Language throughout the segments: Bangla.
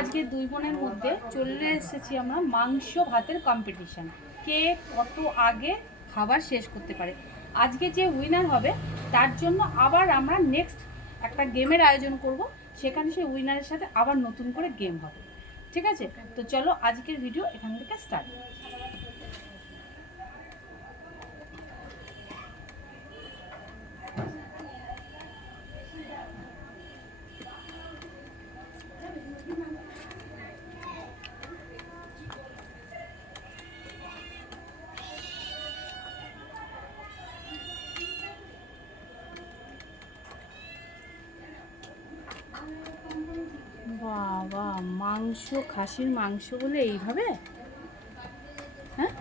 আজকে দুই বোনের মধ্যে চলে এসেছি আমরা মাংস ভাতের কম্পিটিশান কে কত আগে খাবার শেষ করতে পারে। আজকে যে উইনার হবে, তার জন্য আবার আমরা নেক্সট একটা গেমের আয়োজন করব। সেখানে সেই উইনারের সাথে আবার নতুন করে গেম হবে। ঠিক আছে? তো চলো আজকের ভিডিও এখান থেকে স্টার্ট বাবা, মাংস, খাসির মাংস বলে এইভাবে? হ্যাঁ?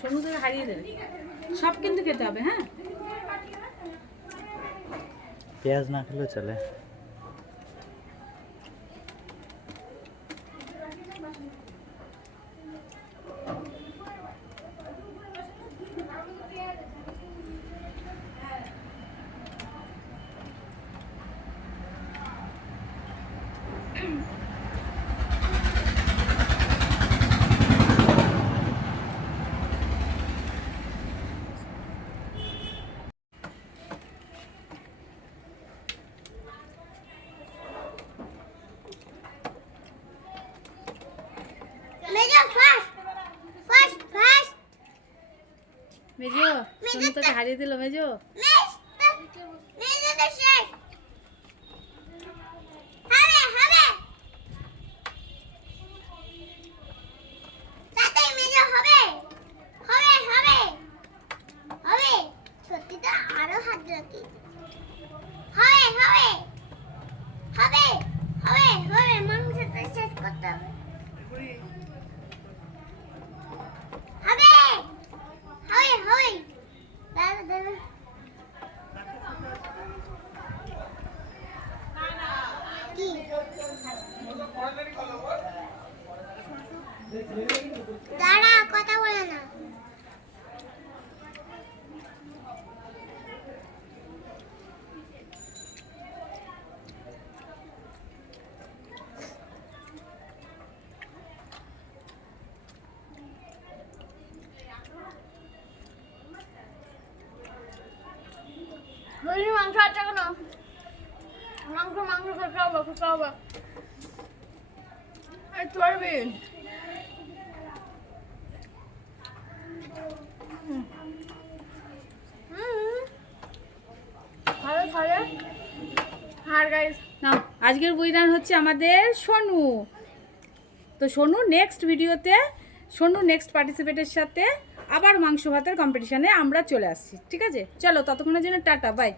সমুদ্রে হারিয়ে দেবে। সব কিন্তু খেতে হবে হ্যাঁ? পেঁয়াজ না খেলেও চলে Major মেজো তোকে হারিয়ে দিল মেজো আরও হাত রাখি হবে হবে হবে হবে মাংসটা শেষ করতে হবে হবে হবে হবে দাঁড়া দাঁড়া কি দাঁড়া কথা বলে না। মাংস আছে কেন মাংস মাংস খেতে হবে খেতে হবে গাইস না আজকের উইনার হচ্ছে আমাদের সোনু। তো সোনু নেক্সট ভিডিওতে সোনু নেক্সট পার্টিসিপেটের সাথে আবার মাংস ভাতের কম্পিটিশানে আমরা চলে আসছি, ঠিক আছে? চলো, ততক্ষণের জন্য টাটা বাই